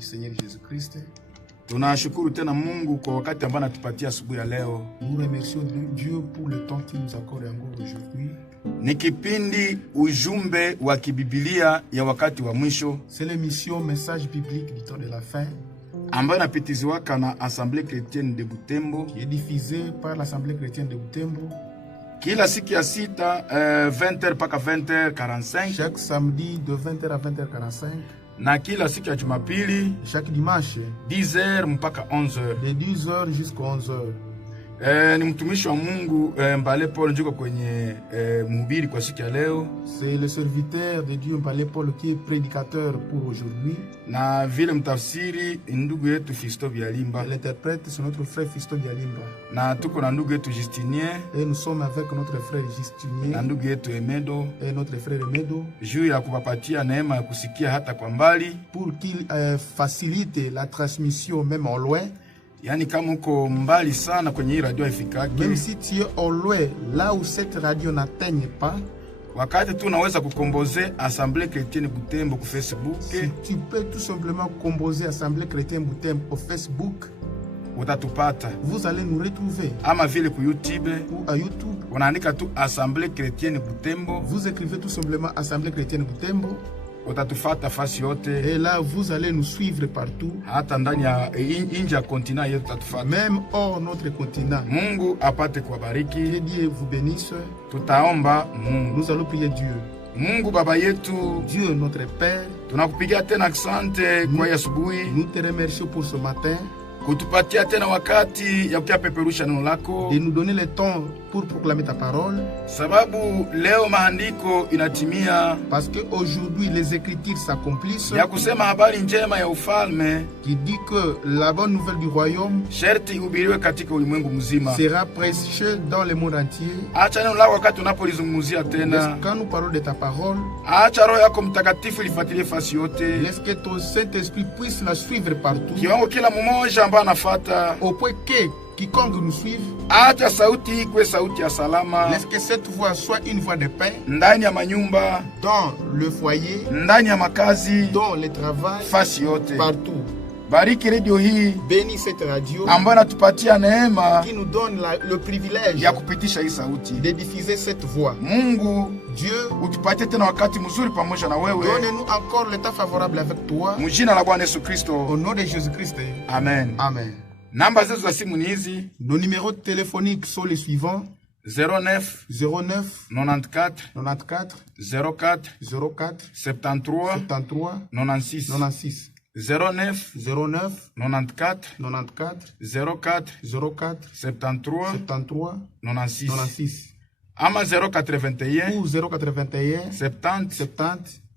du Seigneur Jésus-Christ. Tunashukuru tena Mungu kwa wakati ambao anatupatia asubuhi ya leo. Nous remercions Dieu pour le temps qu'il nous accorde encore aujourd'hui. Ni kipindi ujumbe wa kibibilia ya wakati wa mwisho. C'est l'émission Message biblique du temps de la fin, ambayo inapitiziwaka na Assemblée chrétienne de Butembo, qui est diffusée par l'Assemblée chrétienne de Butembo. Kila siku ya sita 20h mpaka 20h45. Chaque samedi de 20h à 20h45. Na kila siku ya Jumapili chaque dimanche 10h mpaka 11h. De 10h jusqu'à 11h. Ni mtumishi wa Mungu Mbale Paul njiko kwenye mhubiri kwa siku ya leo. C'est le serviteur de Dieu Mbale Paul qui est prédicateur pour aujourd'hui. Na vile mtafsiri ndugu yetu Fisto Bialimba. L'interprète c'est notre frère Fisto Bialimba. Na tuko na ndugu yetu Justinien. Et nous sommes avec notre frère Justinien. Na ndugu yetu Emedo. Et notre frère Emedo. Juu ya kuwapatia neema ya kusikia hata kwa mbali. Pour qu'il facilite la transmission même en loin. Yani kama uko mbali sana kwenye hii radio ifikake. Même si tu es au loin, là où cette radio n'atteigne pas. Wakati tu unaweza kukomboze Assemblée chrétienne Butembo ku Facebook. Si tu peux tout simplement composer Assemblée chrétienne Butembo au Facebook. Utatupata. Vous allez nous retrouver. Ama vile ku YouTube. Ou à YouTube. Unaandika tu Assemblée chrétienne Butembo. Vous écrivez tout simplement Assemblée chrétienne Butembo. Utatufata fasi yote. Et là vous allez nous suivre partout. Hata ndani ya nje ya continent yetu utatufata. Même hors notre continent. Mungu apate kuwabariki. Que Dieu vous bénisse. Tutaomba Mungu. Nous allons prier Dieu. Mungu baba yetu, Dieu notre Père, tunakupigia tena asante kwa asubuhi. Nous te remercions pour ce matin. Kutupatia tena wakati ya kupeperusha neno lako. De nous donner le temps pour proclamer ta parole. Sababu leo maandiko inatimia. Parce que aujourd'hui les écritures s'accomplissent. Ya kusema habari njema ya ufalme. Qui dit que la bonne nouvelle du royaume. Sherti ihubiriwe katika ulimwengu mzima. Sera prêchée dans le monde entier. Acha neno lako wakati unapolizungumzia tena. Quand nous parlons de ta parole. Acha roho yako mtakatifu lifuatilie fasi yote. Laisse que ton Saint-Esprit puisse la suivre partout. Kiwango kila mmoja ambaye anafata. Au point que quiconque nous suive. Acha sauti ikwe sauti ya salama. Laisse que cette voix soit une voix de paix. Ndani ya manyumba. Dans le foyer. Ndani ya makazi. Dans le travail. Fasi yote. Partout. Bariki radio hii. Bénis cette radio. Ambayo natupatia neema. Qui nous donne le privilège. Ya kupitisha hii sauti. De diffuser cette voix. Mungu. Dieu. Utupatie tena wakati mzuri pamoja na wewe. Donne-nous encore le temps favorable avec toi. Mjina la Bwana Yesu Kristo. Au nom de Jésus-Christ. Amen. Amen. Namba zetu za simu ni hizi. Nos numéros téléphoniques sont les suivants. 09 94 04 73 96 09 94 04 73 96 ama 081 ou 081 70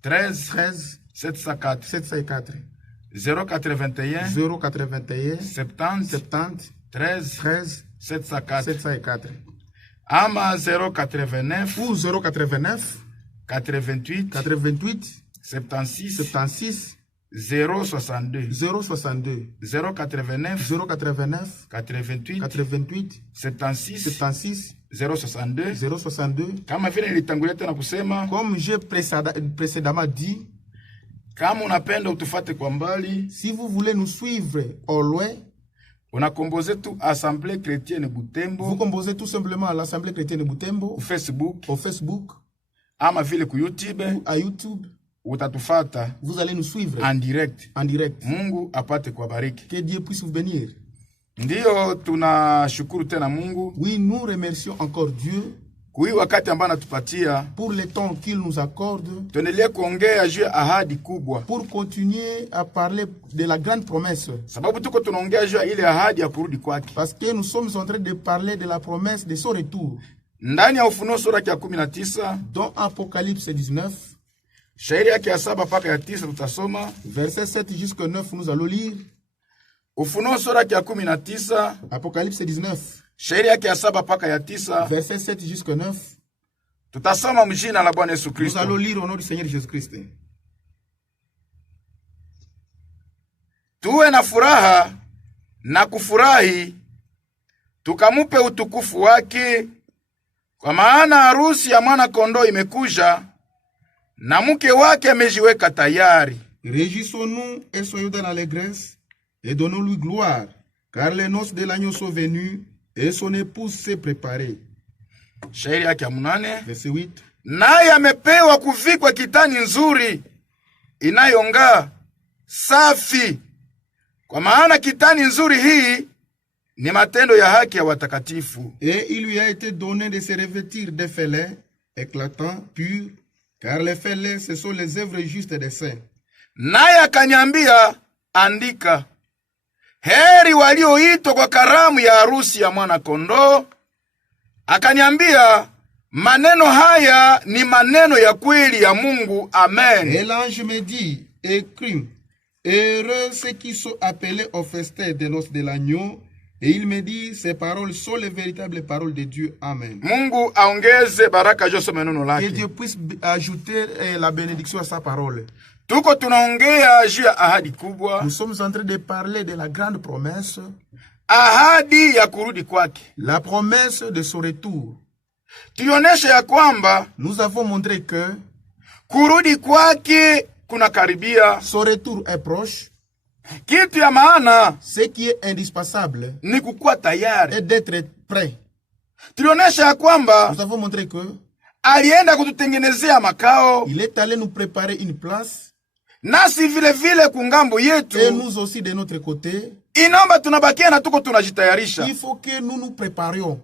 13 704 081 70 13 704 ama 089 ou 089 88 76 062 089 88 76 062 kama vile nilitangulia tena kusema, comme j'ai précédemment dit, kama unapenda utufate kwa mbali, si vous voulez nous suivre au loin, unakomboze tu Assemblée chrétienne Butembo. Vous composez tout simplement à l'Assemblée chrétienne Butembo. Au Facebook. Ama vile ku YouTube. Ou à YouTube. Utatufata. Vous allez nous suivre. En direct. En direct. Mungu apate kubariki. Que Dieu puisse vous bénir. Ndiyo tunashukuru tena Mungu. Oui, nous remercions encore Dieu. Kui wakati ambao anatupatia. Pour le temps qu'il nous accorde. Tuendelee kuongea juu ya ahadi kubwa. Pour continuer à parler de la grande promesse. Sababu tuko tunaongea juu ya ile ahadi ya kurudi kwake. Parce que nous sommes en train de parler de la promesse de son retour. Ndani ya Ufunuo sura ya 19. Dans Apocalypse 19. Shairi yake ya 7 mpaka ya 9 tutasoma. Verset 7 jusqu'à 9 nous allons lire. Ufunuo sura ya 19. Apocalypse 19. Shairi yake ya 7 mpaka ya 9. Verset 7 jusqu'à 9. Tutasoma mjina la Bwana Yesu Kristo. Nous allons lire au nom du Seigneur Jésus-Christ. Tuwe na furaha na kufurahi, tukamupe utukufu wake, kwa maana harusi ya mwana kondoo imekuja, na mke wake amejiweka tayari. Réjouissons-nous et soyons dans l'allégresse et donnons-lui gloire, car les noces de l'agneau sont venues et son épouse s'est préparée. Shairi yake ya 8. Verset 8. Naye amepewa kuvikwa kitani nzuri inayong'aa safi, kwa maana kitani nzuri hii ni matendo ya haki ya watakatifu. Et il lui a été donné de se revêtir des fêlets éclatants, purs, car les fêlets, ce sont les œuvres justes des saints. Naye akaniambia, andika, heri walioitwa kwa karamu ya harusi ya mwana kondoo. Akaniambia, maneno haya ni maneno ya kweli ya Mungu. Amen. Et l'ange me dit, écris, heureux ceux qui sont appelés au festin des noces de l'agneau. Et il me dit, ces paroles sont les véritables paroles de Dieu. Amen. Mungu aongeze baraka jose maneno lake. Que Dieu puisse ajouter la bénédiction à sa parole. Tuko tunaongea juu ya ahadi kubwa. Nous sommes en train de parler de la grande promesse. Ahadi ya kurudi kwake. La promesse de son retour. Tulionyesha ya kwamba nous avons montré que kurudi kwake kuna karibia. Son retour est proche. Kitu ya maana, ce qui est indispensable, ni kukuwa tayari, est d'être prêt. Tulionyesha ya kwamba nous avons montré que alienda kututengenezea makao. Il est allé nous préparer une place. Nasi vile vile kungambo yetu. Et nous aussi de notre côté. Inaomba tunabakia na tuko tunajitayarisha. Il faut que nous nous préparions.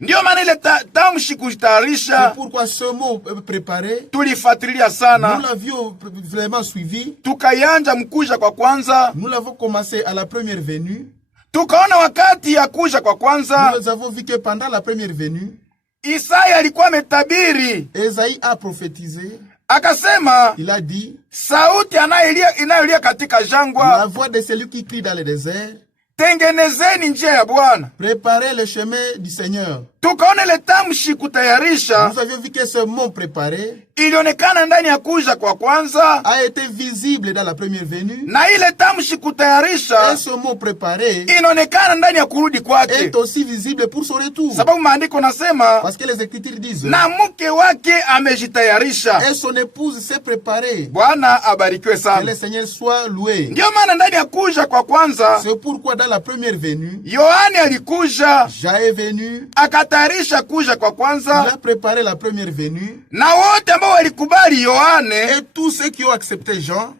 Ndio maana ile tamshi kujitayarisha. C'est pourquoi ce mot préparer, tulifuatilia sana. Nous l'avions vraiment suivi. Tukayanja mkuja kwa kwanza. Nous l'avons commencé à la première venue. Tukaona wakati ya kuja kwa kwanza. Nous avons vu que pendant la première venue, Isaya alikuwa ametabiri. Esaïe a prophétisé. Akasema, il a dit, sauti inayolia katika jangwa, la voix de celui qui crie dans le désert, tengenezeni njia ya Bwana, préparez le chemin du Seigneur. Tukaona ile tamshi kutayarisha. Nous avions vu que ce mot préparé ilionekana ndani ya kuja kwa kwanza, a été visible dans la première venue. Na ile tamshi kutayarisha, et ce mot préparé inaonekana ndani ya kurudi kwake, est aussi visible pour son retour. Sababu maandiko nasema, parce que les Écritures disent, na mke wake amejitayarisha, et son épouse s'est préparée. Bwana abarikiwe sana. Que le Seigneur soit loué. Ndio maana ndani ya kuja kwa kwanza, c'est pourquoi dans la première venue, Yohane alikuja, Jean est venu, akatayarisha kuja kwa kwanza. Il a préparé la première venue. Na wote ambao walikubali Yohane, et tous ceux qui ont accepté Jean,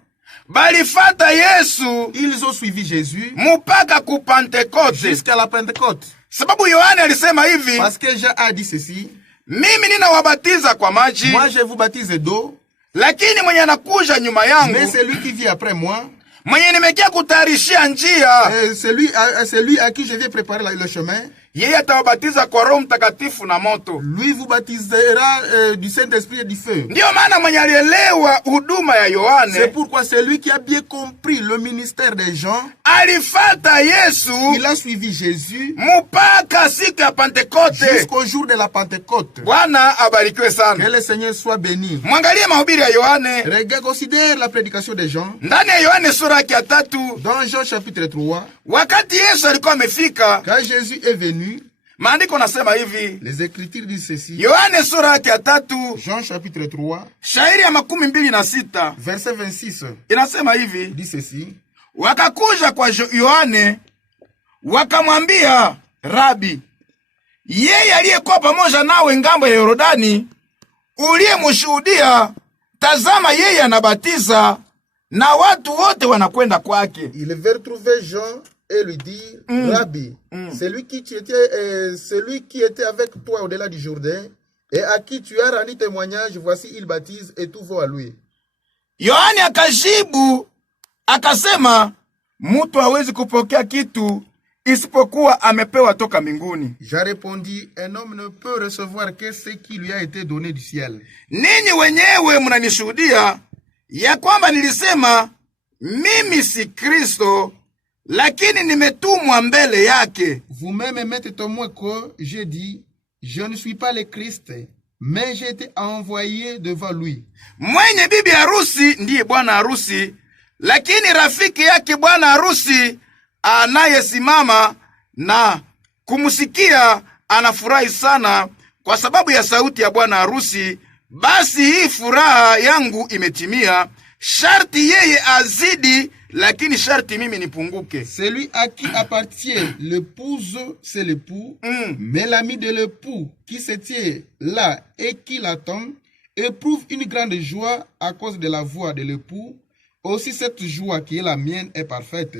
balifata Yesu, ils ont suivi Jésus mpaka ku Pentecote, jusqu'à la Pentecôte. Sababu Yohane alisema hivi, parce que Jean a dit ceci, mimi ninawabatiza kwa maji, moi je vous baptise d'eau, lakini mwenye anakuja nyuma yangu, mais celui qui vient après moi, mwenye nimekia kutayarishia njia, celui à qui je viens préparer le chemin, yeye atawabatiza kwa Roho Mtakatifu na moto. Lui vous baptisera du Saint-Esprit et du feu. Ndio maana mwenye alielewa huduma ya Yohane, c'est pourquoi celui qui a bien compris le ministère des gens, alifata Yesu, il a suivi Jésus mpaka siku ya Pentecote, jusqu'au jour de la Pentecôte. Bwana abarikiwe sana. Que le Seigneur soit béni. Mwangalie mahubiri ya Yohane. Regarde, considère la prédication des gens. Ndani ya Yohane sura ya 3. Dans Jean chapitre 3. Wakati Yesu alikuwa amefika, quand Jésus est venu, maandiko nasema hivi. Les Écritures disent ceci. Yohane sura ya 3. Jean chapitre 3. Shairi ya 26. Verset 26. Inasema hivi. Dit ceci. Wakakuja kwa Yohane, wakamwambia, Rabi, yeye aliyekuwa pamoja nawe ngambo ya Yordani, uliyemshuhudia, tazama yeye anabatiza na watu wote wanakwenda kwake. Il vint trouver Jean et lui dire, Rabbi, celui qui était avec toi au-delà du Jourdain et à qui tu as rendu témoignage, voici il baptise et tout va à lui. Yohane akajibu akasema, mtu hawezi kupokea kitu isipokuwa amepewa toka mbinguni. J'ai répondu, un homme ne peut recevoir que ce qui lui a été donné du ciel. Ninyi wenyewe mnanishuhudia ya kwamba nilisema mimi si Kristo, lakini nimetumwa mbele yake. Vous-même mettez témoin que j'ai dit, je ne suis pas le Christ, mais j'ai été envoyé devant lui. Mwenye bibi harusi ndiye bwana harusi, lakini rafiki yake bwana harusi anayesimama na kumsikia anafurahi sana kwa sababu ya sauti ya bwana harusi. Basi hii furaha yangu imetimia. sharti yeye azidi, lakini sharti mimi nipunguke. Celui à qui appartient l'épouse, c'est l'époux, mais l'ami de l'époux qui se tient là et qui l'attend éprouve une grande joie à cause de la voix de l'époux. Aussi cette joie qui est la mienne est parfaite.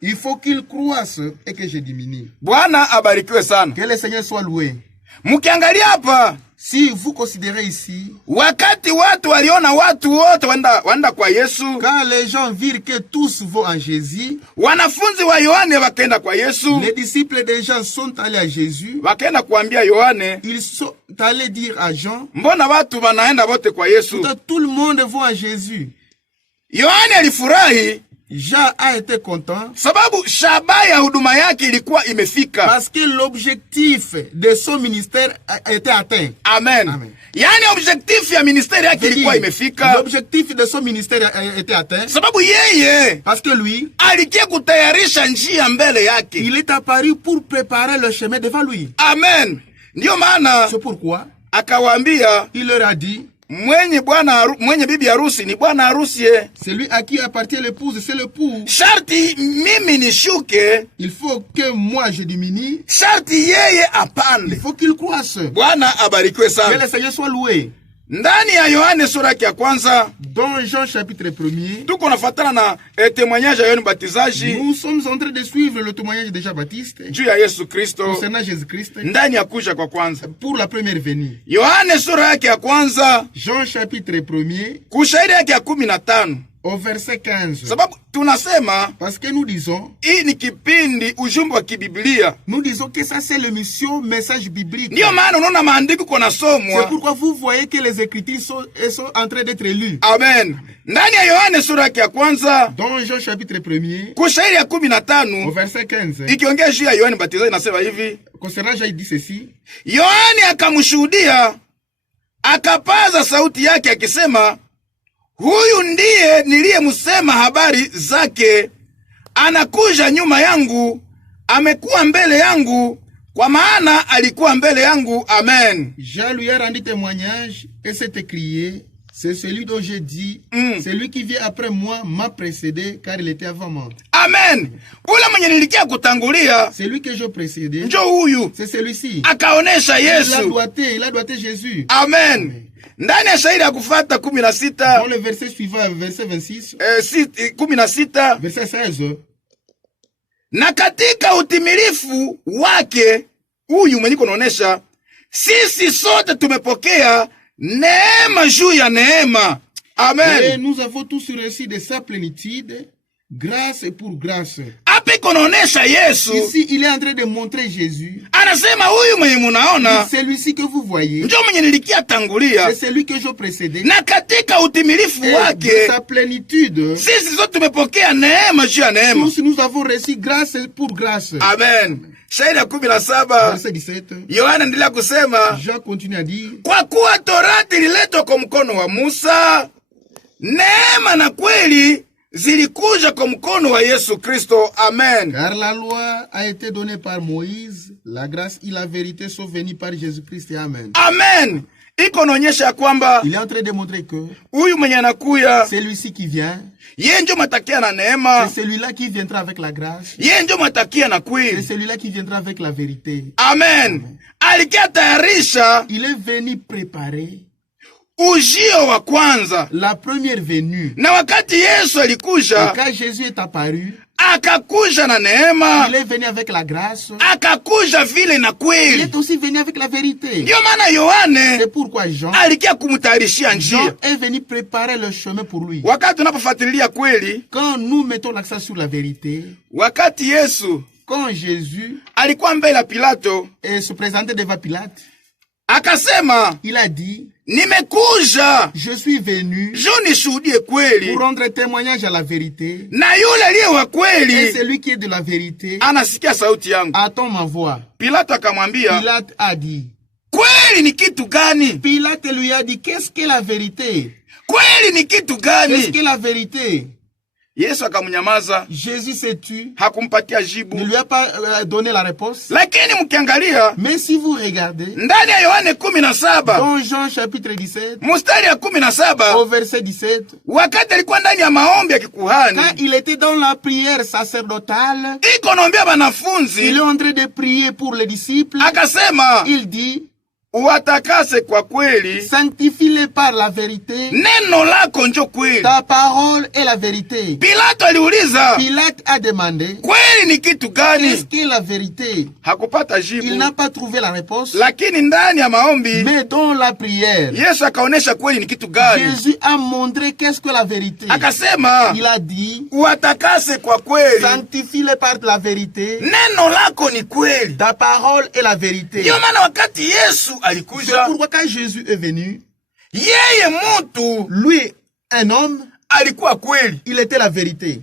Il faut qu'il croisse et que je diminue. Bwana abarikiwe sana. Que le Seigneur soit loué. Mukiangalia hapa, si vous considérez ici, wakati watu waliona watu wote wanda kwa Yesu, quand les gens virent que tous vont en Jésus, wanafunzi wa Yohane wakaenda kwa Yesu, les disciples des gens sont allés à Jésus, wakaenda kuambia Yohane, ils sont allés dire à Jean, mbona watu wanaenda wote kwa Yesu? Tout le monde va à Jésus. Yohane alifurahi, Jean a été content, sababu shabaha ya huduma yake ilikuwa imefika, parce que l'objectif de son ministère a été atteint. Amen. Amen. Yani objectif ya ministère yake ilikuwa imefika. L'objectif de son ministère a été atteint. Sababu yeye, parce que lui, alikia kutayarisha njia mbele yake. Il est apparu pour préparer le chemin devant lui. Amen. Ndio maana, c'est pourquoi, akawaambia, il leur a dit, mwenye bibi harusi ni bwana harusi. Celui à qui appartient l'épouse, c'est l'époux. Sharti mimi nishuke, il faut que moi je diminue. Sharti yeye apande, il faut qu'il croisse. Bwana abarikiwe sana. Que le Seigneur soit loué. Ndani ya Yohane sura ya kwanza, dans Jean chapitre 1er, tuko nafuatana na témoignage ya Yohane Mbatizaji. Nous sommes en train de suivre le témoignage de Jean-Baptiste juu ya Yesu Kristo, concernant Jésus-Christ, ndani ya kuja kwa kwanza, pour la première venue. Yohane sura ya kwanza, Jean chapitre 1er, kushairi yake ya 15 au verset 15. Sababu tunasema, parce que nous disons, hii ni kipindi ujumbe wa kibiblia. Nous disons que ça c'est l'émission message biblique. Ndio maana unaona maandiko kuna somwa. C'est pourquoi vous voyez que les écritures sont en train d'être lues. Amen. Ndani ya Yohane sura ya kwanza, dans Jean chapitre 1er, kushairi ya 15 au verset 15, ikiongea juu ya Yohane Mbatizaji inasema hivi, concernant Jean, il dit ceci, Yohane akamshuhudia, akapaza sauti yake akisema, huyu ndiye niliyemsema habari zake, anakuja nyuma yangu, amekuwa mbele yangu, kwa maana alikuwa mbele yangu. Amen. Jean lui a rendu témoignage et s'est écrié, c'est celui dont j'ai dit, celui qui vient après moi m'a précédé, car il était avant moi. Amen. Ule mwenye nilikia kutangulia, celui que je précédais, njo huyu, c'est celui-ci. Akaonesha Yesu. Il a doigté Jésus. Amen. Ndani ya shairi ya kufata 16, dans le verset suivant, verset 26, 16, verset 16, na katika utimilifu wake, huyu mwenye kunaonesha, sisi sote tumepokea neema juu ya neema. Amen. Et nous avons tous reçu de sa plénitude, grâce pour grâce. Hapa kunaonesha Yesu. Ici, il est en train de montrer Jésus. Anasema huyu mwenye munaona, celui-ci que vous voyez, ndio mwenye nilikia tangulia, c'est celui que je précédais. Na katika utimilifu wake, de sa plénitude, sisi sote tumepokea neema juu ya neema. Tous nous avons reçu grâce pour grâce. Amen. Shairi ya 17, verset 17, Yohana endelea kusema, Jean continue à dire, kwa kuwa torati ililetwa kwa mkono wa Musa, neema na kweli zilikuja kwa mkono wa Yesu Kristo. Amen. Car la loi a été donnée par Moïse, la grâce et la vérité sont venues par Jésus-Christ. Amen. Amen. Iko naonyesha kwamba il est en train de montrer que huyu mwenye anakuya, celui-ci qui vient, yeye ndio matakia na neema, c'est celui-là qui viendra avec la grâce, yeye ndio matakia na kweli, c'est celui-là qui viendra avec la vérité. Amen. Alikia tayarisha, il est venu préparer ujio wa kwanza, la première venue. Na wakati Yesu alikuja, quand Jésus est apparu, akakuja na neema, il est venu avec la grâce, akakuja vile na kweli, il est aussi venu avec la vérité. Ndio maana Yohane, c'est pourquoi Jean alikia kumtayarishia njia. Jean est venu préparer le chemin pour lui. Wakati tunapofuatilia kweli, quand nous mettons l'accent sur la vérité, wakati Yesu, quand Jésus alikuwa mbele ya Pilato et se présentait devant Pilate, akasema, il a dit, nimekuja, je suis venu je nishuhudie kweli, pour rendre témoignage à la vérité, na yule aliye wa kweli, et celui qui est de la vérité anasikia sauti yangu. attend ma voix. Pilato akamwambia, Pilate a dit, kweli ni kitu gani? Pilate lui a dit, qu'est-ce que la vérité? Kweli ni kitu gani? Qu'est-ce que la vérité? Yesu akamnyamaza. Jésus s'est tu. Hakumpatia jibu. Ne lui a pas donné la réponse. Lakini mkiangalia, mais si vous regardez, ndani ya Yohane 17, dans Jean chapitre 17, mstari ya 17, au verset 17, wakati alikuwa ndani ya maombi ya kikuhani, quand il était dans la prière sacerdotale, iko naombea banafunzi, il est en train de prier pour les disciples, akasema, il dit, uwatakase kwa kweli, sanctifie-les par la vérité, neno lako njo kweli. Ta parole est la vérité. Pilato aliuliza, Pilate a demandé, kweli ni kitu gani? qu'est-ce qu'est la vérité? Hakupata jibu. Il n'a pas trouvé la réponse. Lakini ndani ya maombi, mais dans la prière, Yesu akaonesha kweli ni kitu gani. Jésus a montré qu'est-ce que la vérité. Akasema, il a dit, uwatakase kwa kweli, sanctifie-les par la vérité, neno lako ni kweli. Ta parole est la vérité. Ndio maana wakati Yesu C'est alikuja, pourquoi quand Jésus est venu, yeye mtu, lui, un homme, alikuwa kweli. il était la vérité.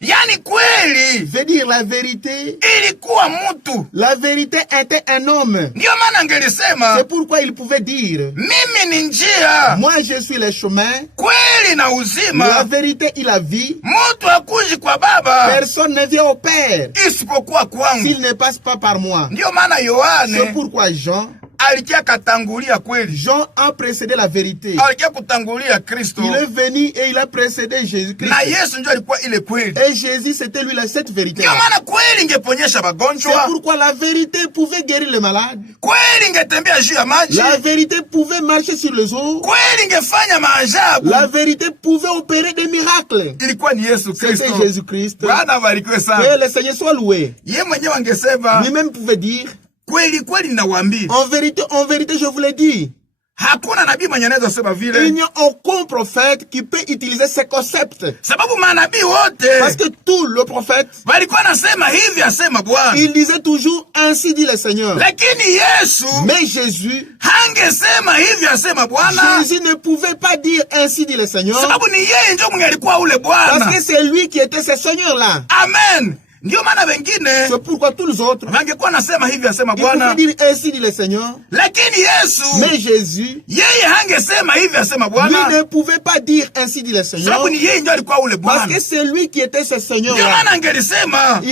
Yani kweli Veut dire la vérité. ilikuwa mtu. La vérité était un homme. Ndio maana angelisema, c'est pourquoi il pouvait dire, mimi ni njia, moi je suis le chemin, kweli na uzima. la vérité et la vie. Mtu hakuji kwa Baba Personne ne vient au Père isipokuwa kwangu. s'il ne passe pas par moi. Ndio maana C'est Yohane pourquoi Jean alikia katangulia kweli. Jean a précédé la vérité. Alikia kutangulia Kristo. Il est venu et il a précédé Jésus-Christ. Na Yesu ndio alikuwa ile kweli. Et Jésus, c'était lui cette vérité. Ndio maana kweli ingeponyesha C'est magonjwa. pourquoi la vérité pouvait guérir les malades. Kweli ingetembea juu ya maji. La vérité pouvait marcher sur les eaux. Kweli ingefanya maajabu. La vérité pouvait opérer des miracles. Ilikuwa ni Yesu Kristo. C'était Jésus-Christ. Bwana abarikiwe sana. Que le Seigneur soit loué. Yeye mwenyewe angesema, Lui-même pouvait dire, kweli kweli nawaambia, en vérité, je vous l'ai dit. hakuna nabii mwenye anaweza sema Il vile. n'y a aucun prophète qui peut utiliser ces concepts. Sababu manabii wote Parce que tout le prophète, walikuwa nasema hivi asema Bwana. il disait toujours, ainsi dit le Seigneur. Lakini Yesu Mais Jésus, hangesema hivi asema Bwana. Jésus ne pouvait pas dire ainsi dit le Seigneur. Sababu ni yeye ndio mwenye alikuwa ule Parce Bwana. que c'est lui qui était ce Seigneur-là. Amen. Ndio maana wengine C'est pourquoi tous les autres, wangekuwa nasema hivi asema ils pouvaient Bwana. dire ainsi dit le Seigneur. Lakini Yesu Mais Jésus, yeye hangesema hivi asema lui Bwana. ne pouvait pas dire ainsi dit le Seigneur. Sababu ni yeye ndio alikuwa ule Parce Bwana. que c'est lui qui était ce Ndio Seigneur-là. maana angelisema,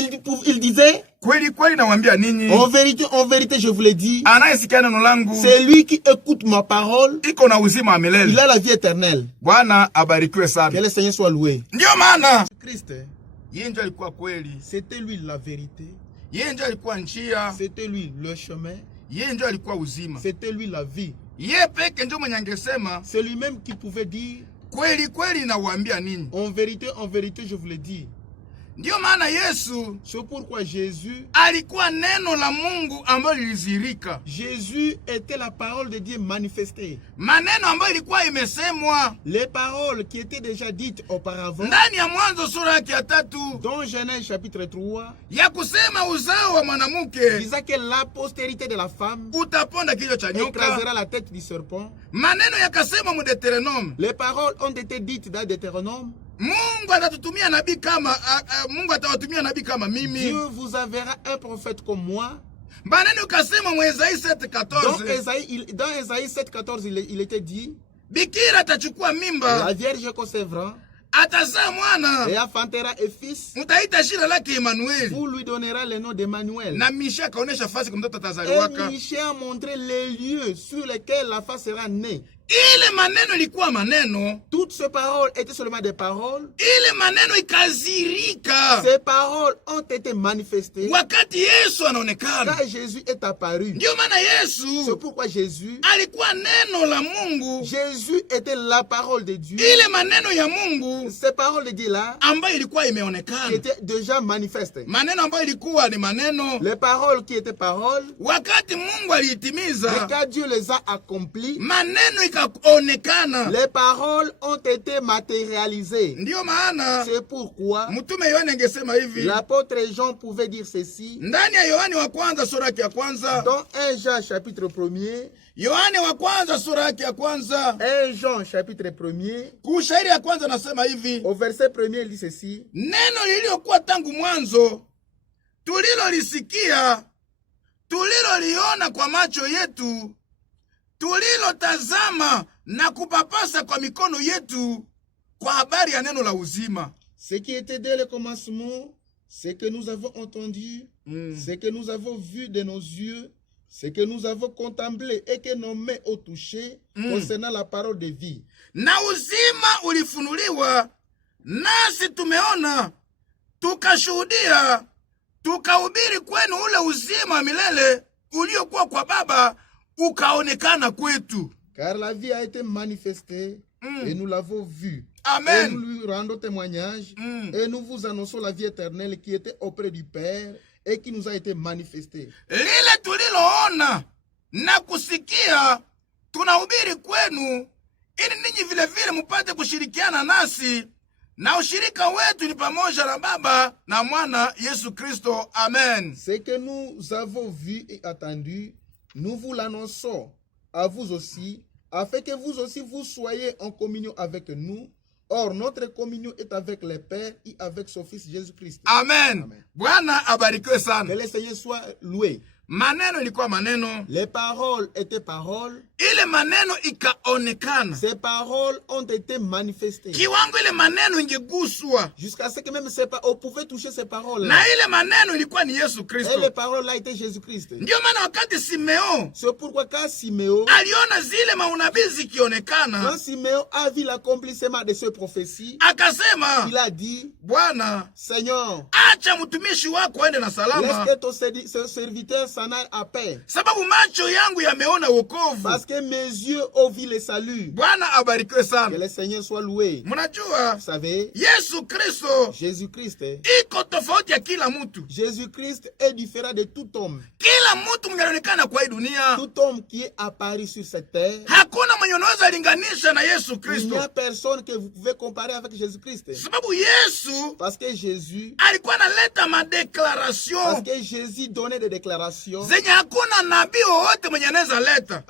Il disait, kweli kweli nawaambia ninyi, en vérité, je vous l'ai dit, anayesikia neno langu c'est lui qui écoute ma parole, iko na uzima wa il milele. a la vie éternelle. Bwana abarikiwe Que sana. le Seigneur soit loué. Ndio maana Christ, yeye ndio alikuwa kweli, c'était lui la vérité, yeye ndio alikuwa njia, c'était lui le chemin, yeye ndio alikuwa uzima. c'était lui la vie. Yeye peke ndio mwenye angesema, C'est lui-même qui pouvait dire, kweli kweli nawaambia ninyi. en vérité, je vous l'ai dit. Ndio maana Yesu C'est pourquoi Jésus alikuwa neno la Mungu ambalo lilizirika, Jésus était la parole de Dieu manifestée. maneno ambayo ilikuwa imesemwa Les paroles qui étaient déjà dites auparavant, ndani ya Mwanzo sura yake ya 3 dans Genèse chapitre 3, ya kusema uzao wa mwanamke disant que la postérité de la femme utaponda kichwa cha nyoka. écrasera la tête du serpent. Maneno yakasema mu Deuteronome. Les paroles ont été dites dans Deutéronome. Mungu atatutumia nabii kama Mungu atawatumia nabii kama mimi. Dieu vous enverra un prophète comme moi. Maneno kasema mu Isaïe 7:14. Dans Esaïe 7:14, il était dit, Bikira atachukua mimba, la Vierge concevra atazaa mwana, et enfantera un fils. mtaita jina lake Emmanuel. Vous lui donnerez le nom d'Emmanuel. Na Misha akaonesha fasi kwa mtoto atazaliwaka. Et Michée a montré les lieux sur lesquels la femme sera née. Ile maneno ilikuwa maneno, Toutes ces paroles étaient seulement des paroles. ile maneno ikazirika Ces paroles ont été manifestées wakati Yesu anaonekana. quand Jésus est apparu. Ndio maana C'est Yesu pourquoi Jésus, alikuwa neno la Mungu, Jésus était la parole de Dieu. ile maneno ya Mungu Ces paroles de Dieu là ambayo ilikuwa imeonekana, étaient déjà manifestées. maneno ambayo ilikuwa ni maneno Les paroles qui étaient paroles, wakati Mungu et aliitimiza, quand Dieu les a accomplies, maneno ikaonekana. les paroles ont été matérialisées. Ndiyo maana C'est pourquoi mtume Yohane angesema hivi l'apôtre Jean pouvait dire ceci ndani ya Yohane wa kwanza sura yake ya kwanza. dans 1 Jean chapitre 1er. Yohane wa kwanza sura yake ya kwanza 1 Jean chapitre 1er, kushairi ya kwanza nasema hivi, au verset 1er, il dit ceci. neno lililokuwa tangu mwanzo, tulilolisikia, tuliloliona kwa macho yetu, tulilotazama na kupapasa kwa mikono yetu, kwa habari ya neno la uzima. Ce qui était dès le commencement, ce que nous avons entendu, ce que nous avons vu de nos yeux, ce que nous avons contemplé et que nos mains ont touché concernant la parole de vie. Na uzima ulifunuliwa, nasi tumeona, tukashuhudia, tukahubiri kwenu ule uzima wa milele uliokuwa kwa Baba, ukaonekana kwetu. Car la vie a été manifestée et nous l'avons vue. Amen. Et nous lui rendons témoignage et nous vous annonçons la vie éternelle qui était auprès du Père et qui nous a été manifestée. Lile tuliloona na kusikia tunahubiri kwenu, ili ninyi vile vile mupate kushirikiana nasi, na ushirika wetu ni pamoja na Baba na Mwana Yesu Kristo. Amen. Ce que nous avons vu et entendu, nous vous l'annonçons à vous aussi, afin que vous aussi vous soyez en communion avec nous. Or, notre communion est avec le Père et avec son Fils Jésus-Christ. Amen. Bwana abarikiwe sana. Que le Seigneur soit loué. Maneno ilikuwa maneno. Les paroles étaient paroles. Ile maneno ikaonekana. Ces paroles ont été manifestées. Kiwango ile maneno ingeguswa. Jusqu'à ce que même on pouvait toucher ces paroles. Na ile maneno ilikuwa ni Yesu Kristo. Et les paroles là étaient Jésus-Christ. Ndio maana wakati Simeon, c'est pourquoi quand Simeon aliona zile maunabii zikionekana, quand Simeon a vu l'accomplissement de ces prophéties, akasema, il a dit, Bwana, Seigneur, acha mtumishi wako aende na salama. Laisse que ton serviteur s'en aille à paix. Sababu macho yangu yameona wokovu. Parce que mes yeux ont vu le salut. Bwana abarikiwe sana. Que le Seigneur soit loué. Mnajua, vous savez, Yesu Kristo, Jésus-Christ, iko tofauti ya kila mtu. Jésus-Christ est différent de tout homme. Kila mtu mwenye anaonekana kwa hii dunia, tout homme qui est apparu sur cette terre, hakuna mwenye unaweza linganisha na Yesu Kristo. Il n'y a personne que vous pouvez comparer avec Jésus-Christ. Sababu Yesu, parce que Jésus alikuwa analeta madéclaration. Parce que Jésus donnait des déclarations zenye hakuna nabii wowote mwenye anaweza leta.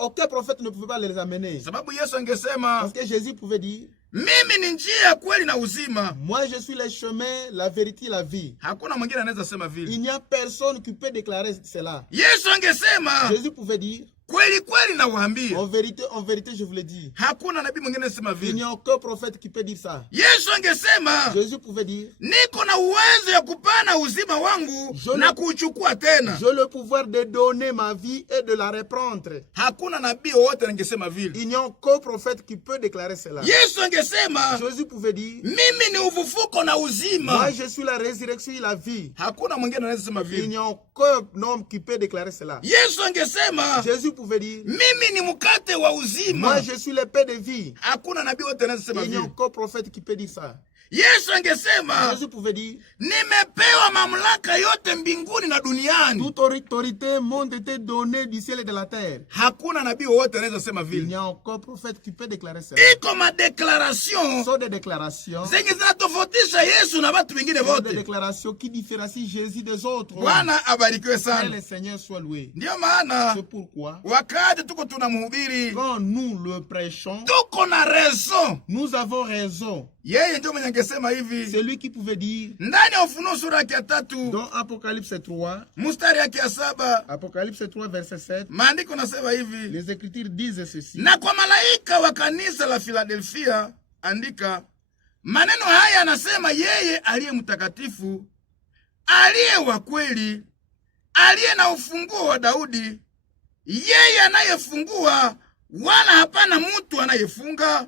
Aucun prophète ne pouvait pas les amener. Sababu Yesu angesema, parce que Jésus pouvait dire, mimi ni njia, kweli na uzima. Moi je suis le chemin, la vérité, la vie. Hakuna mwingine anaweza sema vile. Il n'y a personne qui peut déclarer cela. Yesu angesema, Jésus pouvait dire, kweli kweli nawaambia, en vérité je vous le dis. Hakuna nabii mwingine anasema vile. Il n'y a aucun prophète qui peut dire ça. Yesu angesema, Jésus pouvait dire, niko na uwezo ya kupana uzima wangu na kuuchukua tena. J'ai le pouvoir de donner ma vie et de la reprendre. Hakuna nabii wote angesema vile. Il n'y a aucun prophète qui peut déclarer cela. Yesu angesema, Jésus pouvait dire, mimi ni ufufuko na uzima. Moi je suis la résurrection et la vie. Hakuna mwingine anaweza sema vile. Il n'y a aucun homme qui peut déclarer cela. Yesu angesema, Jésus pouvait dire, mimi ni mkate wa uzima. Moi je suis le pain de vie. Hakuna nabii wote anaweza sema vile. Il n'y a aucun prophète qui peut dire ça. Yesu angesema, Jésus pouvait dire, nimepewa mamlaka yote mbinguni na duniani. Toute autorité m'ont été donnée du ciel et de la terre. Hakuna nabii wote anaweza sema vile. Il n'y a aucun prophète qui peut déclarer cela. Iko madéclaration. Ce sont des déclarations. Zenye zinatofautisha Yesu na watu wengine wote. Des déclarations qui différencient Jésus des autres. Bwana abarikiwe sana. Que le Seigneur soit loué. Ndio maana, c'est pourquoi, wakati tuko tunamhubiri, quand nous le prêchons, tuko na raison. Nous avons raison. Yeye ndio mwenye angesema hivi. C'est lui qui pouvait dire. Ndani ya Ufunuo sura ya 3. Dans Apocalypse 3. Mstari ya 7. Apocalypse 3 verset 7. Maandiko nasema hivi. Les Écritures disent ceci. Na kwa malaika wa kanisa la Philadelphia andika, maneno haya anasema yeye aliye mtakatifu, aliye wa kweli, aliye na ufunguo wa Daudi, yeye anayefungua wala hapana mtu anayefunga,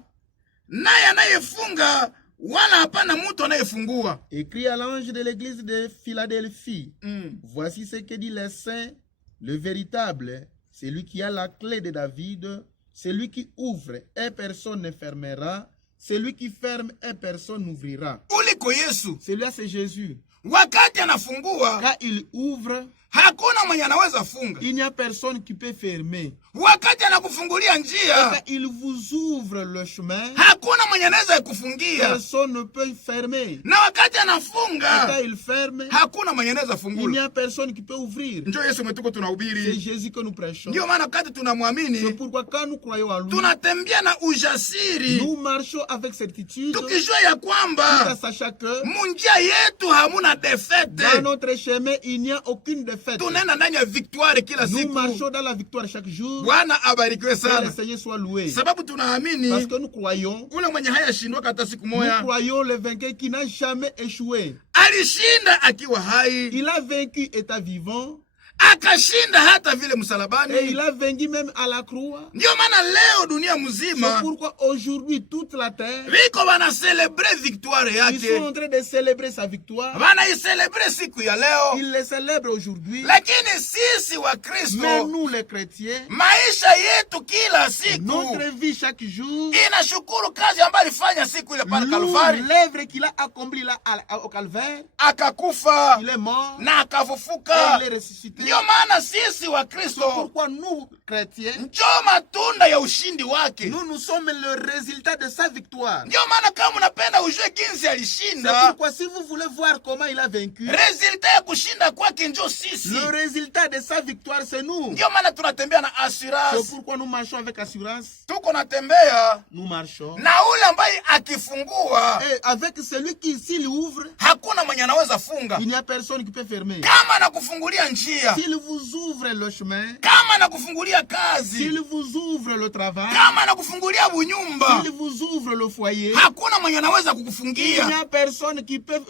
naye anayefunga wala hapana mtu anayefungua. Écrit à l'ange de l'église de Philadelphie. Voici ce que dit le saint, le véritable, celui qui a la clé de David, celui qui ouvre et personne ne fermera, celui qui ferme et personne n'ouvrira. Uliko Yesu. Celui-là c'est Jésus. Wakati anafungua, quand il ouvre, hakuna mwenye anaweza funga. Il n'y a personne qui peut fermer. Wakati anakufungulia njia, quand il vous ouvre le chemin, hakuna mwenye anaweza kufungia. Personne ne peut fermer. Na wakati anafunga, quand il ferme, hakuna mwenye anaweza fungula. Il n'y a personne qui peut ouvrir. Ndio Yesu mwetuko tunahubiri. C'est Jésus que nous prêchons. Ndio maana wakati tunamwamini, c'est pourquoi quand nous croyons en lui, tunatembea na ujasiri. Nous marchons avec certitude. Tukijua ya kwamba sachant que munjia yetu hamuna défaite. Dans notre chemin, il n'y a aucune défaite. Tunaenda ndani ya victoire kila siku. Nous marchons dans la victoire chaque jour. Bwana abarikiwe Que le sana. Seigneur soit loué. Sababu Parce tunaamini que nous croyons, ule mwenye hayashindwaka hata siku moja le vainqueur qui n'a jamais échoué. alishinda akiwa hai, Il a vaincu étant vivant. akashinda hata vile Et il msalabani. a vaincu même à la croix. Ndio maana leo dunia C'est mzima pourquoi aujourd'hui toute la terre, viko wanacelebre victoire ils sont yake, en train de célébrer sa victoire. wanaicelebre siku ya leo. Ils le célèbrent aujourd'hui. Lakini sisi wa Mais Kristo, nous les chrétiens, maisha yetu kila siku notre vie chaque jour, inashukuru kazi ambayo alifanya siku ile pale Kalvari, l'œuvre qu'il a accomplie là au Calvaire, akakufa il est mort na et akafufuka. il est ressuscité. Ndio maana sisi wa C'est Kristo pourquoi nous, chrétiens, njoo matunda ya ushindi wake. nous sommes le résultat de sa victoire. Ndio maana kama unapenda ujue jinsi C'est alishinda, pourquoi si vous voulez voir comment il a vaincu, resulta ya kushinda kwake njoo sisi. le résultat de sa victoire, c'est nous. Ndio maana tunatembea na C'est assurance, pourquoi nous marchons avec assurance. tuko natembea Nous marchons. na ule ambaye akifungua Et avec celui qui, s'il ouvre, hakuna mwenye anaweza funga. il n'y a personne qui peut fermer. Kama anakufungulia njia, S'il vous ouvre le chemin, kama anakufungulia kazi, s'il vous ouvre le travail, kama anakufungulia bunyumba, s'il vous ouvre le foyer, hakuna mwenye anaweza il n'y kukufungia. a personne qui peut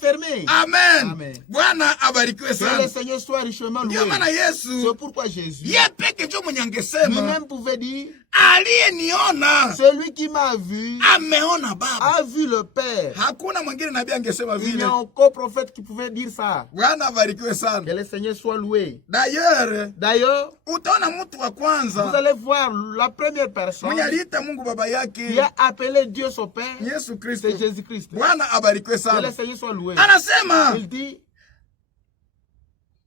fermer. Amen. Amen. Bwana abarikiwe Que le sana. Seigneur soit richement loué. Ndio maana Yesu C'est pourquoi Jésus ye peke ndio mwenye angesema lui-même pouvait dire, aliyeniona celui qui m'a vu ameona Baba. a vu le Père. Hakuna mwingine nabii angesema Il n'y vile. a aucun prophète qui pouvait dire ça. Bwana abarikiwe Que sana. le Seigneur soit loué. D'ailleurs, D'ailleurs, utaona mtu wa vous kwanza allez voir la première personne mwenye aliita Mungu baba qui yake a appelé Dieu son Père, Yesu Kristo. c'est Jésus-Christ. Bwana abarikiwe Que le sana. Seigneur soit loué. Anasema Il dit,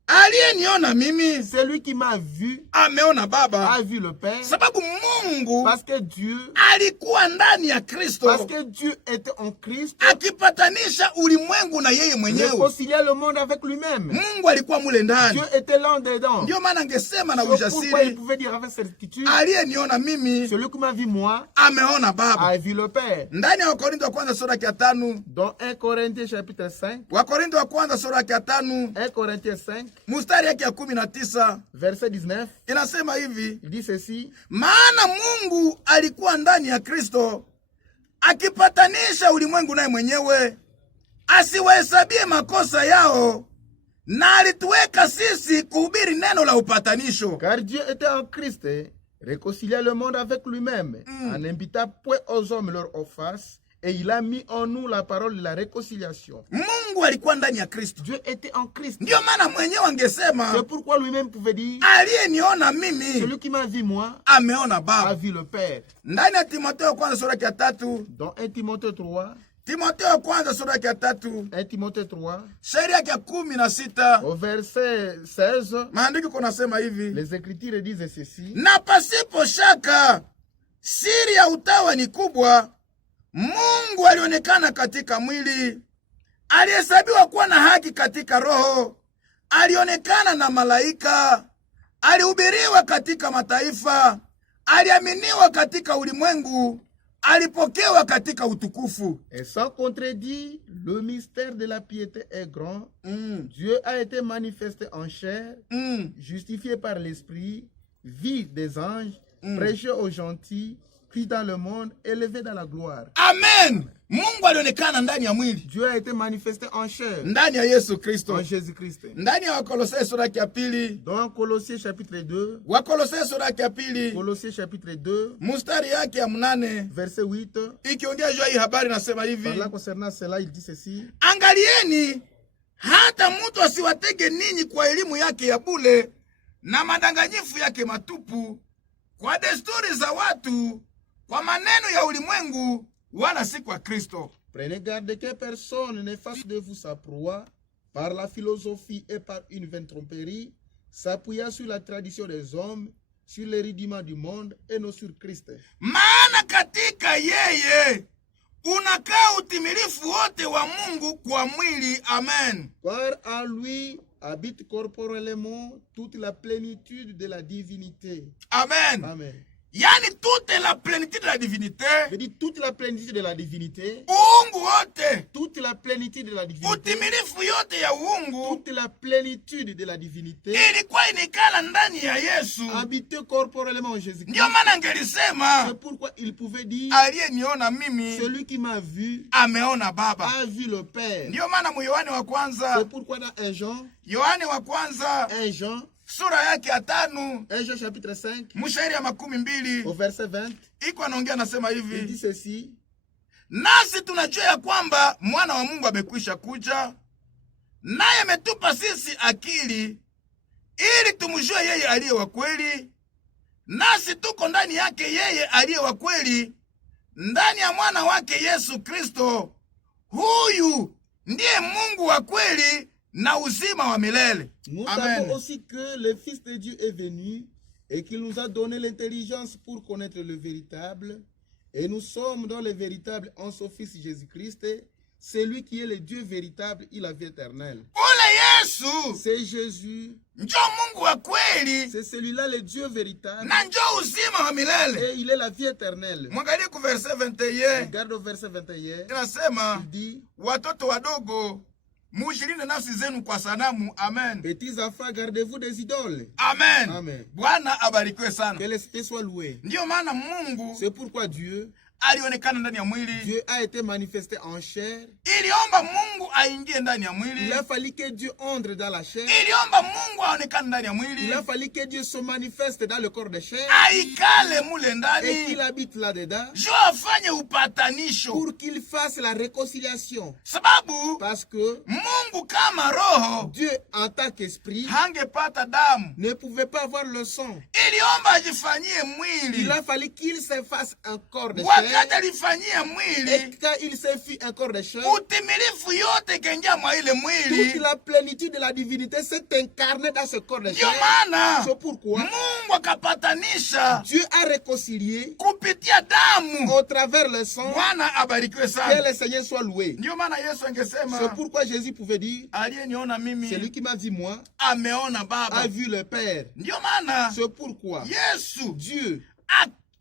aliyeniona mimi celui qui m'a vu ameona Baba, a vu le Père. sababu Mungu Parce que Dieu, alikuwa ndani ya Kristo parce que Dieu était en Christ, akipatanisha ulimwengu na yeye mwenyewe. réconciliait le monde avec lui-même. Mungu alikuwa mule ndani. Dieu était là dedans. Ndio maana angesema na C'est pourquoi il ujasiri, pouvait dire avec certitude, aliyeniona mimi celui qui m'a vu moi ameona Baba. a vu le Père. Ndani ya Wakorintho wa kwanza sura ya 5, Dans 1 Corinthiens chapitre 5, Wakorintho wa kwanza sura ya 5 1 Corinthiens 5, mstari yake ya 19 verset 19, inasema hivi: il dit ceci, maana Mungu alikuwa ndani ya Kristo akipatanisha ulimwengu naye mwenyewe, asiwahesabie makosa yao, na alituweka sisi kuhubiri neno la upatanisho. car Dieu était en Christ, réconciliait le monde avec lui-même, en n'imputant point aux hommes leur offense, et il a mis en nous la parole de la réconciliation. Mungu alikuwa ndani ya Kristo. Dieu était en Christ. Ndio maana mwenyewe C'est angesema pourquoi lui-même pouvait dire, aliyeniona mimi celui qui m'a vu moi ameona a Baba. vu le Père. Ndani ya Timotheo kwanza sura ya 3, Dans 1 Timothée 3, Timotheo kwanza sura ya 3 1 Timothée 3, shairi yake ya 16, au verset 16, maandiko kunasema hivi: les Écritures disent ceci, na pasipo shaka siri ya utawa ni kubwa, Mungu alionekana katika mwili, alihesabiwa kuwa na haki katika roho, alionekana na malaika, alihubiriwa katika mataifa, aliaminiwa katika ulimwengu, alipokewa katika utukufu. et sans contredit, le mystère de la piété est grand. Dieu a été manifesté en chair, justifié par l'Esprit, vu des anges, prêché aux gentils, pris dans le monde, élevé dans la gloire. Amen. Mungu alionekana ndani ya mwili, Dieu a été manifesté en chair, ndani ya Yesu Kristo. en Jésus-Christ. Ndani ya Wakolosai sura ya 2, Dans Colossiens chapitre 2, Wakolosai sura ya 2 Colossiens chapitre 2, mstari yake ya 8 verset 8, ikiongea juu ya hii habari nasema hivi: par là concernant cela, il dit ceci, angalieni hata mtu asiwatege ninyi kwa elimu yake ya bure na madanganyifu yake matupu, kwa desturi za watu, kwa maneno ya ulimwengu, wala si kwa Kristo. prenez garde que personne ne fasse de vous sa proie par la philosophie et par une vaine tromperie, s'appuyant sur la tradition des hommes, sur les rudiments du monde et non sur Christ. Maana katika yeye unakaa utimilifu wote wa Mungu kwa mwili. Amen. Car en lui habite corporellement toute la plénitude de la divinité. Amen. Amen. Yani toute la plénitude de la divinité. Je dis toute la plénitude de la divinité. Uungu wote. Toute la plénitude de la divinité. Utimilifu yote ya uungu. Toute la plénitude de la divinité. Ilikuwa inikala ndani ya Yesu. Habité corporellement en Jésus-Christ. Ndio maana angelisema. C'est pourquoi il pouvait dire. Aliyeniona mimi. Celui qui m'a vu. Ameona Baba. A vu le Père. Ndio maana mu Yohane wa kwanza. C'est pourquoi dans 1 Jean. Yohane wa kwanza. 1 Jean. Sura yake ya 5. 1 Jean chapitre 5. Mshairi ya 12. Au verset 20. Iko anaongea nasema hivi. Il dit ceci. Nasi tunajua ya kwamba mwana wa Mungu amekwisha kuja. Naye ametupa sisi akili ili tumjue yeye aliye wa kweli. Nasi tuko ndani yake yeye aliye wa kweli, ndani ya mwana wake Yesu Kristo. Huyu ndiye Mungu wa kweli na uzima wa milele. Nous savons aussi que le Fils de Dieu est venu et qu'il nous a donné l'intelligence pour connaître le véritable. Et nous sommes dans le véritable en son Fils Jésus-Christ. C'est lui qui est le Dieu véritable et la vie éternelle. Ule Yesu, c'est Jésus. Njo Mungu wa kweli. C'est celui-là le Dieu véritable. Na njo uzima wa milele. Et il est la vie éternelle. Mwangalie ku verset 21. Regarde au verset 21. Inasema, il dit, watoto wadogo, mujilinde nafsi zenu kwa sanamu. Amen. Petits enfants, gardez-vous des idoles. Amen. Amen. Bwana abarikiwe sana. Que l'Esprit soit loué. Ndio maana Mungu, c'est pourquoi Dieu alionekana ndani ya mwili. Dieu a été manifesté en chair. Iliomba Mungu aingie ndani ya mwili. Il a fallu que Dieu entre dans la chair. Iliomba Mungu aonekane ndani ya mwili. Il a fallu que Dieu se manifeste dans le corps de chair. Aikale mule ndani. Et qu'il habite là-dedans. Jo afanye upatanisho. Pour qu'il fasse la réconciliation. Sababu, parce que Mungu kama roho, Dieu en tant qu'esprit, hangepata damu, ne pouvait pas avoir le sang. Iliomba ajifanyie mwili. Il a fallu qu'il se fasse un corps de chair. Wakati alifanyia mwili, et quand il se fit un corps de chair, utimilifu yote kengia mwa ile mwili. Toute la plénitude de la divinité s'est incarnée dans ce corps de chair. C'est pourquoi Mungu akapatanisha, Dieu a réconcilié kupitia damu, au travers le sang. Bwana abarikiwe sana. Que le Seigneur soit loué. Ndio maana Yesu angesema, c'est pourquoi Jésus pouvait dire, aliyeniona mimi, celui qui m'a vu moi, ameona Baba, a vu le Père. Ndio maana c'est pourquoi Yesu, Dieu,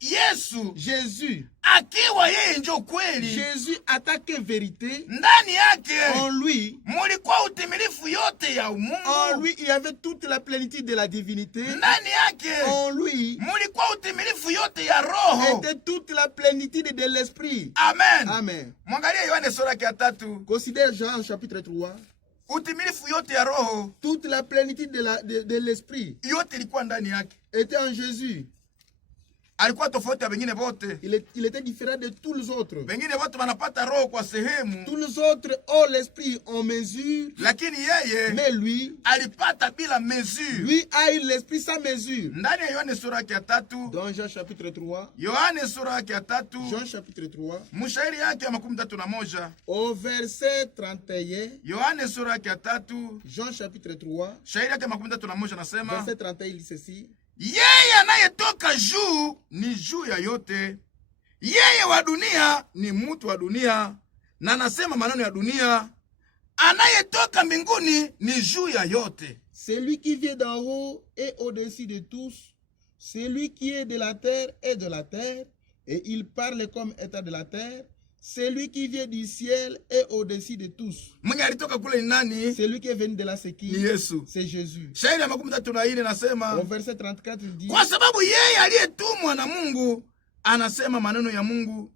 Yesu, Jésus, akiwa yeye njo kweli, Jésus attaque vérité, ndani yake en lui, mulikuwa utimilifu yote ya Mungu. En lui, il y avait toute la plénitude de la divinité. Ndani yake, en lui, mulikuwa utimilifu yote ya roho, était toute la plénitude de l'esprit. Amen. Amen. Mwangalie Yohane sura ya 3. Considère Jean chapitre 3. Utimilifu yote ya roho, toute la plénitude de l'esprit, yote ilikuwa ndani yake, était en Jésus. Alikuwa tofauti ya wengine wote. Il était différent de tous les autres. Wengine wote wanapata roho kwa sehemu. Tous les autres ont l'esprit en mesure. Lakini yeye, mais lui, alipata bila mesure. Lui a eu l'esprit sans mesure. Ndani ya Yohane sura ya 3. Dans Jean chapitre 3. Yohane sura ya 3. Jean chapitre 3. Mshairi yake ya 31. Au verset 31. Yohane sura ya 3. Jean chapitre 3. Shairi yake ya 31 nasema. Verset 31 il dit ceci. Yeye anayetoka juu ni juu ya yote. Yeye wa dunia ni mtu wa dunia, na anasema maneno ya dunia. Anayetoka mbinguni ni juu ya yote. Celui qui vient d'en haut est au-dessus de tous. Celui qui est de la terre est de la terre, et il parle comme étant de la terre. Celui qui vient du ciel est au-dessus de tous. Mwenye alitoka kule ni nani? Celui qui est venu de la séquille, ni Yesu. C'est Jésus. Shairi ya 34 nasema, au verset 34 il dit, kwa sababu yeye aliyetumwa na Mungu anasema maneno ya Mungu.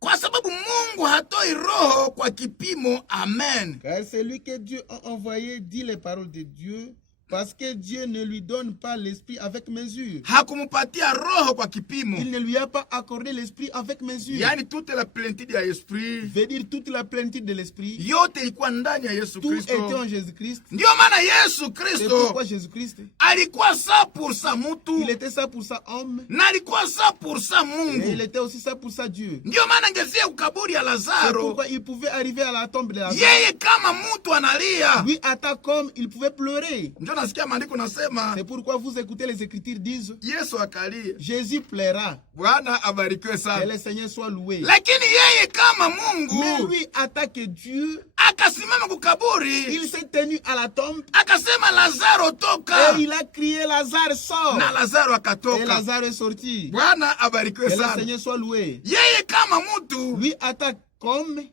Kwa sababu Mungu hatoi roho kwa kipimo. Amen. Car celui que Dieu a envoyé dit les paroles de Dieu. Parce que Dieu ne lui donne pas l'esprit avec mesure. Hakumupatia roho kwa kipimo. Il ne lui a pas accordé l'esprit avec mesure. Yani toute la plénitude ya esprit. Veut dire toute la plénitude de l'esprit. Yote ilikuwa ndani ya Yesu Kristo. Tout était en Jésus-Christ. Ndio maana Yesu Kristo. C'est pourquoi Jésus-Christ. Alikuwa 100% mtu. Il était 100% homme. Na alikuwa 100% Mungu. Et il était aussi 100% Dieu. Ndio maana angezia ukaburi ya Lazaro. C'est pourquoi il pouvait arriver à la tombe de Lazare. Yeye kama mtu analia. Lui atta comme il pouvait pleurer. C'est pourquoi vous écoutez les Écritures disent Yesu akalia. Jésus pleura. Bwana abarikiwe sana. Que le Seigneur soit loué. Lakini yeye kama Mungu, mais lui attaque Dieu. akasimama kukaburi, il s'est tenu à la tombe akasema Lazaro toka, et il a crié Lazare sort. na Lazaro Et akatoka. Lazare est sorti. Bwana abarikiwe Que le sana. Seigneur soit loué. Yeye kama mtu Lui attaque comme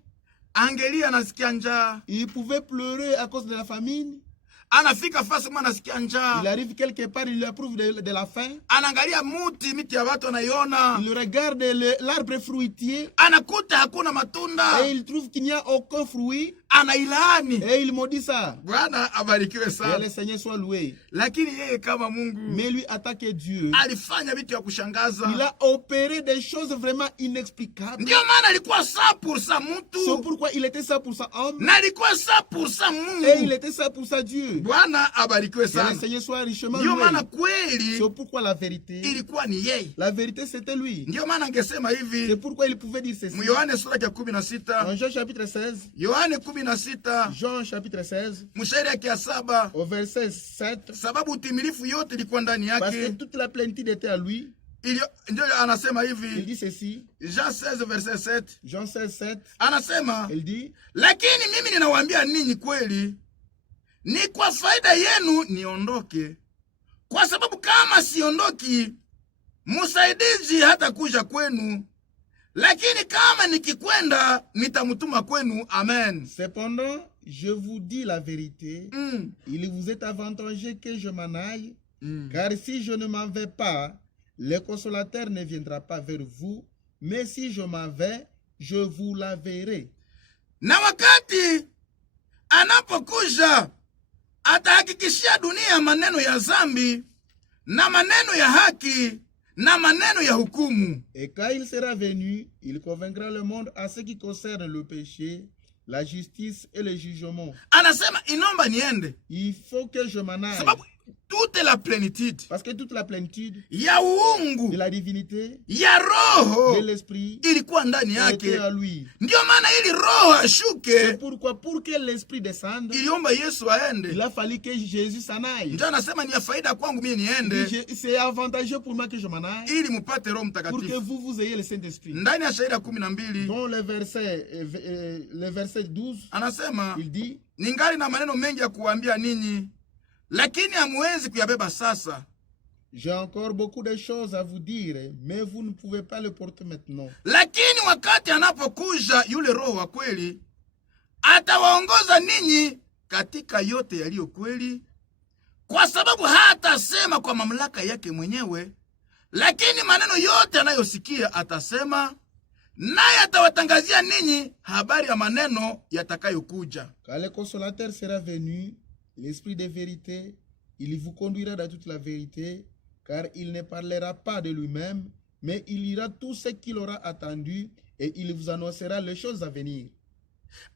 angelia anasikia njaa, il pouvait pleurer à cause de la famine. anafika fasi mwa anasikia njaa, Il arrive quelque part, il lui approuve de la faim. anaangalia miti ya watu anaiona, Il regarde l'arbre fruitier anakuta hakuna matunda, et il trouve qu'il n'y a aucun fruit anailaani. et il maudit ça. Bwana abarikiwe Que sana. le Seigneur soit loué. Lakini yeye kama Mungu Mais lui attaque Dieu. alifanya vitu ya kushangaza. Il a opéré des choses vraiment inexplicables. Ndio maana alikuwa 100% C'est mtu pourquoi il était 100% homme na alikuwa 100% et il Mungu. était 100% Dieu. Bwana abarikiwe Que le sana. Seigneur soit richement Ndio loué. maana kweli C'est pourquoi la vérité, ilikuwa ni yeye. la vérité c'était lui. Ndio maana angesema C'est hivi pourquoi il pouvait dire ceci. Yohane sura ya En 16, Jean chapitre 16, Yohane 16 Jean chapitre 16, mstari yake ya 7, au verset 7, sababu utimilifu yote ilikuwa ndani parce que yake. toute la plénitude était à lui. Ndio anasema Il hivi dit ceci, Jean 16 verset 7, Jean 16, 7, anasema il dit, lakini mimi ninawaambia ninyi kweli, ni kwa faida yenu niondoke, kwa sababu kama siondoki, msaidizi hata kuja kwenu, lakini kama nikikwenda nitamtuma kwenu. Amen. cependant, je vous dis la vérité, il vous est avantageux que je m'en aille, car si je ne m'en vais pas, le consolateur ne viendra pas vers vous, mais si je m'en vais, je vous l'enverrai. Na wakati anapokuja atahakikishia dunia maneno ya zambi na maneno ya haki na maneno ya hukumu. Et quand il sera venu, il convaincra le monde à ce qui concerne le péché, la justice et le jugement. Anasema inomba niende, Il faut que je m'en aille. sababu toute la plenitude Parce que toute la plénitude ya uungu de la divinité, ya de roho l'esprit, ilikuwa ndani était yake. à lui. Ndio maana ili roho C'est ashuke, pourquoi, pour que l'esprit descende, iliomba Yesu il aende. a fallu que Jésus s'en aille. Ndio anasema ni ya faida kwangu mimi Il niende, dit, c'est avantageux pour moi que je m'en aille, ili mupate Roho pour que Mtakatifu. vous ayez le Saint-Esprit. Ndani ya Shahida 12 Dans le verset 12, anasema il dit, ningali na maneno mengi ya kuambia ninyi, lakini hamuwezi kuyabeba sasa. j'ai encore beaucoup de choses à vous dire, mais vous ne pouvez pas le porter maintenant. Lakini wakati anapokuja yule Roho wa kweli, atawaongoza ninyi katika yote yaliyo kweli, kwa sababu hatasema kwa mamlaka yake mwenyewe, lakini maneno yote anayosikia atasema, naye atawatangazia ninyi habari ya maneno yatakayokuja. Quand le consolateur sera venu, l'esprit de vérité, il vous conduira dans toute la vérité, car il ne parlera pas de lui-même, mais il ira tout ce qu'il aura attendu, et il vous annoncera les choses à venir.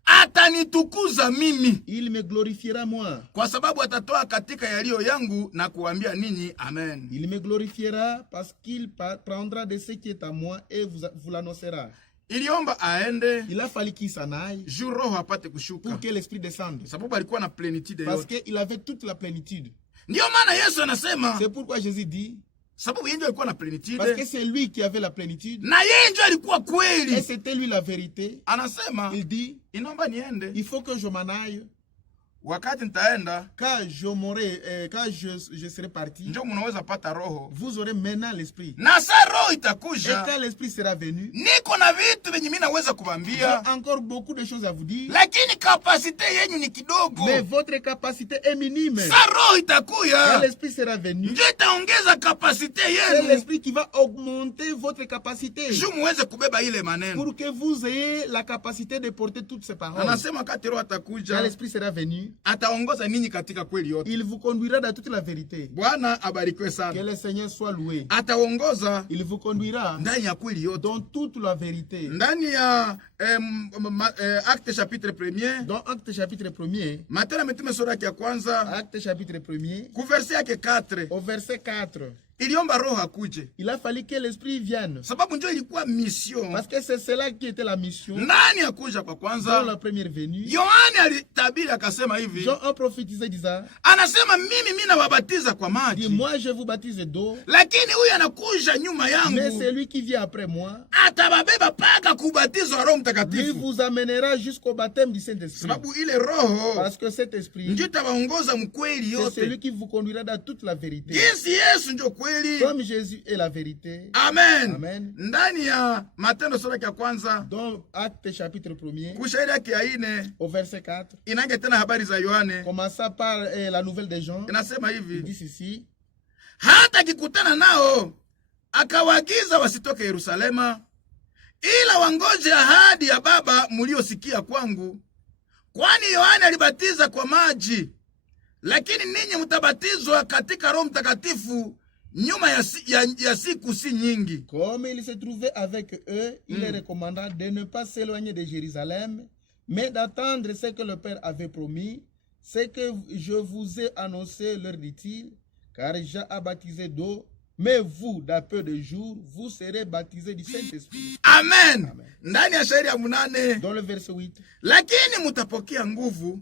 Atanitukuza mimi, Il me glorifiera moi. kwa sababu atatoa katika yaliyo yangu na kuambia ninyi. Amen. Il me glorifiera parce qu'il prendra de ce qui est à moi et vous l'annoncera. Iliomba aende Il a fallu qu'il s'en aille juu Roho apate kushuka, pour que l'esprit descende. sababu alikuwa na plenitude Parce yote. qu'il avait toute la plénitude. Ndio maana Yesu anasema, C'est pourquoi Jésus dit, sababu yeye ndio alikuwa na parce que plenitude c'est lui qui avait la plénitude, na yeye ndio alikuwa et kweli. c'était lui la vérité. Anasema Il dit, inaomba niende, il faut que je m'en aille. wakati nitaenda Quand je serai parti, ndio mnaweza pata roho, vous aurez maintenant l'esprit. na sa roho Et itakuja, quand l'esprit sera venu, niko na vitu venye mimi naweza j'ai kubambia, encore beaucoup de choses à vous dire, lakini kapasite yenyu ni kidogo. mais votre capacité est minime. Sa roho Quand itakuya l'esprit sera venu, ndio itaongeza kapasite c'est yenu, l'esprit qui va augmenter votre capacité juu muweze kubeba ile maneno. pour que vous ayez la capacité de porter toutes ces paroles. Anasema wakati roho Quand atakuja l'esprit sera venu, ataongoza ninyi katika kweli yote. il vous conduira dans toute la vérité. Bwana abarikiwe Que sana. le Seigneur soit loué. Ataongoza Il vous conduira ndani ya kweli yote, dans toute la vérité. ndani ya Acte chapitre 1, Dans Acte chapitre 1er, Matendo ya Mitume sura yake ya kwanza Acte chapitre 1er, ku verse yake 4, au verset 4, iliomba roho akuje, Il a fallu que l'esprit vienne. sababu ndio ilikuwa mission. Parce que c'est cela qui était la mission. Nani akuja kwa Dans kwanza? la première venue, Yohane alitabiri akasema hivi, Jean a prophétisé disant, anasema mimi nawabatiza kwa dit, maji, moi je vous baptise d'eau, lakini huyu anakuja nyuma mais yangu celui qui vient après moi, atababeba paka kubatizwa Roho lui Mtakatifu, vous amènera jusqu'au baptême du Saint-Esprit. sababu ile roho Parce que cet esprit, ndio itawaongoza mkweli c'est celui yote. qui vous conduira dans toute la vérité. Jinsi Yesu ndio kweli. Comme Jésus est la vérité. Amen. Amen. Ndani ya Matendo sura ya kwanza Dans Acte chapitre 1er, kushairi yake ya 4 au verset 4, inaanza tena habari za Yohane, commençant par la nouvelle de Jean, inasema il hivi, dit ceci, hata akikutana nao akawaagiza wasitoke Yerusalema, ila wangoje ahadi ya Baba mliosikia kwangu, kwani Yohane alibatiza kwa maji, lakini ninyi mtabatizwa katika Roho Mtakatifu nyuma ya siku si nyingi. comme il se trouvait avec eux, il les recommanda de ne pas s'éloigner de Jérusalem, mais d'attendre ce que le Père avait promis, ce que je vous ai annoncé, leur dit-il, car Jean a baptisé d'eau, mais vous, dans peu de jours, vous serez baptisés du Saint-Esprit. Amen. Amen. Ndani ya shairi ya 8, Dans le verset 8, lakini mutapokea nguvu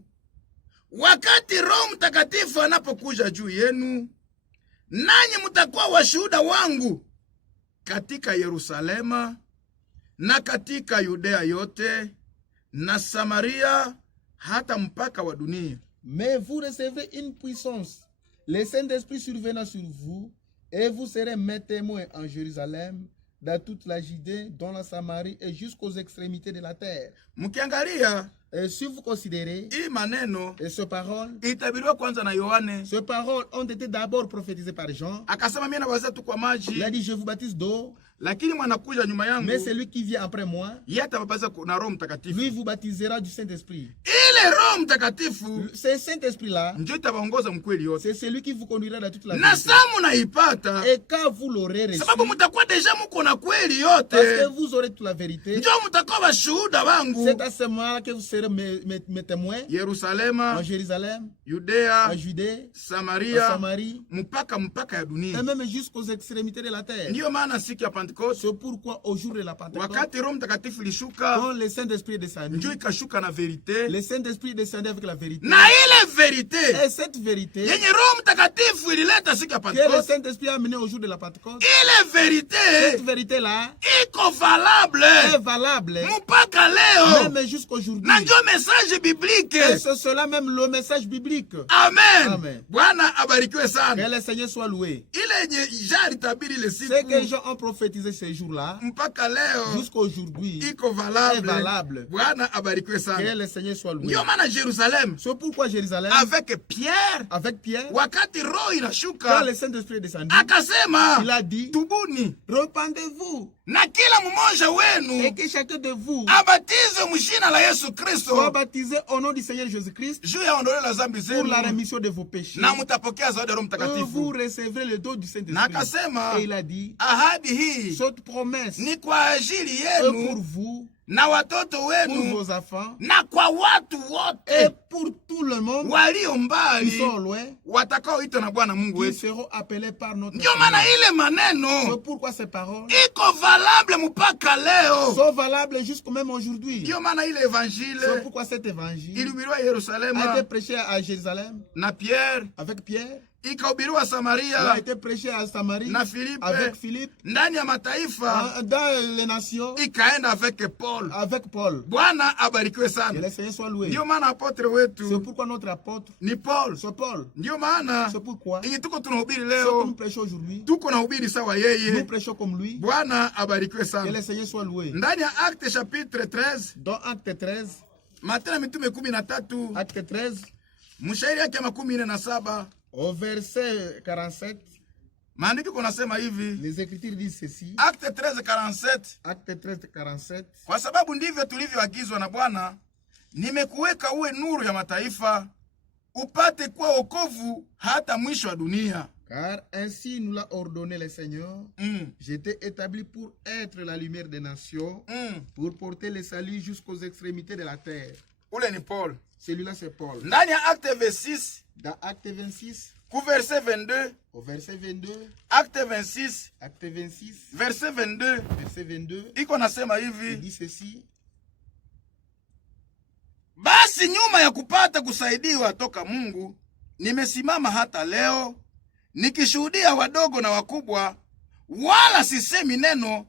wakati Roho Mtakatifu anapokuja juu yenu, nanyi mutakuwa washuhuda wangu katika Yerusalema na katika Yudea yote na Samaria hata mpaka wa dunia. mais vous recevrez une puissance, le Saint-Esprit survenant sur vous, et vous serez mes témoins en Jérusalem, dans toute la Judée, dans la Samarie et jusqu'aux extrémités de la terre. Mkiangalia Et si vous considérez, hii maneno et ces paroles itabiriwa kwanza na Yohane, ont été d'abord prophétisées par Jean. akasema mimi nawaza tu kwa Il maji, a dit, je vous baptise d'eau, lakini mwanakuja nyuma yangu mais celui qui vient après moi, yeye atabatiza na Roho Mtakatifu. lui vous baptisera du Saint-Esprit. Ile Roho Mtakatifu Ce Saint-Esprit-là, ndio itawaongoza mkweli yote, c'est celui qui vous conduira dans toute la na vérité. saa munaipata, Et quand vous l'aurez reçu, sababu mtakuwa deja muko na kweli parce que yote, vous aurez toute la vérité, ndio mtakuwa washuhuda wangu c'est à ce moment-là que vous serez mes témoins Yerusalema, en Jérusalem, Yudea, en Judée, en Samaria, Samarie, mpaka ya et dunia. même jusqu'aux extrémités de la terre. Ndiyo maana siku ya Pentecoste, C'est pourquoi au jour de la Pentecôte, wakati Roho Mtakatifu quand ilishuka, le Saint-Esprit est descendu, ndio ikashuka na verite, le Saint-Esprit descendait avec la vérité. na ile verite Et cette vérité yenye Roho Mtakatifu ilileta siku ya que le Pentecoste, Saint-Esprit a amenée au jour de la Pentecôte, ile verite cette vérité-là iko valable est valable mpaka leo, même jusqu'aujourd'hui. na ndio message biblique. Et c'est cela même le message biblique. Amen. Amen. Bwana abarikiwe Que sana. le Seigneur soit loué. Ile yenye Jean tabiri ile Ce que les siku gens ont prophétisé ces jours-là, mpaka leo jusqu'à aujourd'hui, iko est valable. valable. Bwana abarikiwe Que sana. le Seigneur soit loué. Ndio maana Jerusalem C'est pourquoi Jérusalem, avec Pierre, avec Pierre, wakati roho quand inashuka, le Saint-Esprit est descendu, akasema il a dit, tubuni, repentez-vous na kila mmoja et wenu que chacun de vous abatize mjina la Yesu soit Kristo baptisé au nom du Seigneur Jésus-Christ juu ya ondoleo la dhambi pour la zenu, rémission de vos péchés. na mtapokea zawadi ya Roho Et vous Mtakatifu. recevrez le don du Na Saint-Esprit. akasema Et il a dit, ahadi hii cette promesse ni kwa ajili est pour yenu vous, na watoto pour wenu vos enfants, na kwa watu et wote pour tout le monde walio qui mbali sont loin, watakaoitwa na Bwana Mungu qui wetu. seront appelés par notre Ndio maana Seigneur. ile maneno C'est pourquoi ces paroles iko valable mpaka leo. sont valables jusqu'au même aujourd'hui. Ndio maana ile C'est evangile pourquoi cet évangile ilihubiriwa a été Yerusalema prêché à Jérusalem na Pierre, avec Pierre, ikahubiriwa il a Samaria été prêché à Samarie na Filipe, avec Philippe, ndani ya mataifa dans les nations ikaenda avec Paul. avec Paul. Bwana abarikiwe Que sana. le Seigneur soit loué. Ndio maana apotre C'est wetu pourquoi notre apôtre, ni Paul. c'est Paul. Ndio maana C'est pourquoi ingi tuko tunahubiri ce que leo, nous prêchons aujourd'hui, tuko nahubiri sawa nous yeye. prêchons comme lui. Bwana abarikiwe Que sana. le Seigneur soit loué. Ndani ya Acte chapitre 13, Dans Acte 13, Matendo ya Mitume 13, Acte 13, mshairi yake ya 47, au verset 47, maandiko kunasema hivi, les Écritures disent ceci. Acte 13:47, Acte 13, 47. kwa sababu ndivyo tulivyoagizwa na Bwana, nimekuweka uwe nuru ya mataifa, upate kuwa wokovu hata mwisho wa dunia. Car ainsi nous l'a ordonné le Seigneur. J'étais établi pour être la lumière des nations, pour porter le salut jusqu'aux extrémités de la terre. Ule ni Paul. Celui-là, c'est Paul. Ndani ya Acte 26, Dans Acte 26, Ku verset 22. Au verset 22. Acte 26. Acte 26. Verset 22. Verset 22. Iko nasema Il hivi. dit ceci. Basi nyuma ya kupata kusaidiwa toka Mungu, nimesimama hata leo, nikishuhudia wadogo na wakubwa, wala sisemi neno,